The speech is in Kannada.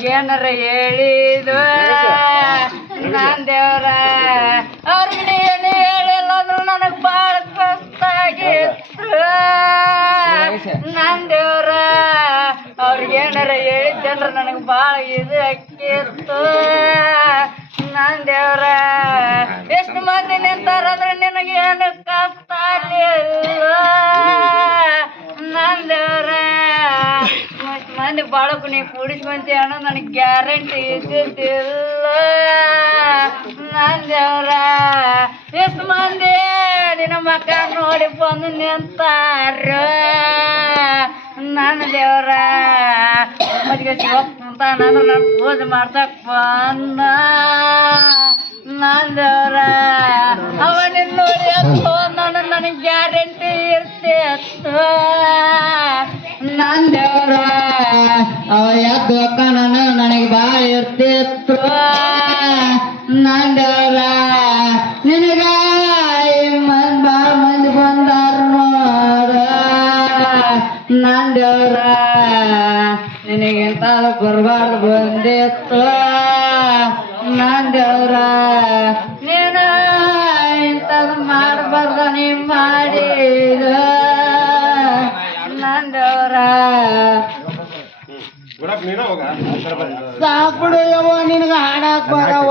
ಅವ್ರಿಗೇನಾರ ಹೇಳಿದ ನಾನ್ ದೇವ್ರ, ಅವ್ರಿಗೆ ಏನು ಹೇಳಿಲ್ಲ ಅಂದ್ರು ನನಗ್ ಬಾಳ ಕಷ್ಟಾಗಿತ್ತು ನಾನ್ ದೇವ್ರ ಅವ್ರಿಗೇನಾರ ಹೇಳಿದ್ದಂದ್ರ ನನಗೆ ಭಾಳ ಇದು ಅಕ್ಕಿತ್ತು ನಾನ್ ದೇವ್ರ, ಎಷ್ಟು ಮಂದಿ ನಿಂತಾರಂದ್ರೆ ನಿನಗೇನು ಮತ್ತ್ ಮಂದಿ ಬಾಳಕು ನೀ ಕೂಡಿಸ್ಕೊಂತಿ ಅಣ್ಣ, ನನಗೆ ಗ್ಯಾರಂಟಿ ಇದ್ದಿದ್ದಿಲ್ಲ. ನಾನ್ ದೇವ್ರ ಎಷ್ಟು ಮಂದಿ ನಿನ್ನ ಮಕ್ಕ ನೋಡಿ ಬಂದು ನಿಂತಾರ. ನನ್ನ ದೇವ್ರ ಮದ್ಗೆ ಶಿವಪ್ಪ ನಾನು ಪೂಜೆ ಮಾಡ್ಸಕ್ ಬಂದ. ನನ್ನ ದೇವ್ರ ಅವನಿನ್ ನೋಡಿ ಅಂತ ನಾನು, ನನಗೆ ಗ್ಯಾರಂಟಿ ಇರ್ತಿತ್ತು. ಅವ ಎದ್ದು ಅಕ್ಕ ನಾನು ನನಗೆ ಬಾಳ ಇರ್ತಿತ್ತು ನಂದರ, ನಿನಗ ಮಂದಿ ಭಾಳ ಮಂದಿ ಬಂದಾರ ನೋಡ. ನಾನ್ ದೇವ್ರ ನಿನಗಿಂತ ಬರಬಾರ್ದು ಬಂದಿತ್ತು. ನಾನ್ ದೇವ್ರ ನೀನು ಮಾಡಬಾರ್ದ ಮಾಡಬಾರ್ದು ನೀ ಮಾಡಿದ. ನಾನ್ ದೇವ್ರ ಸಾಕ್ಬಿಡು ಯವ್ವ ನಿನಗ ಹಾಡಾಕ್ ಬರವ.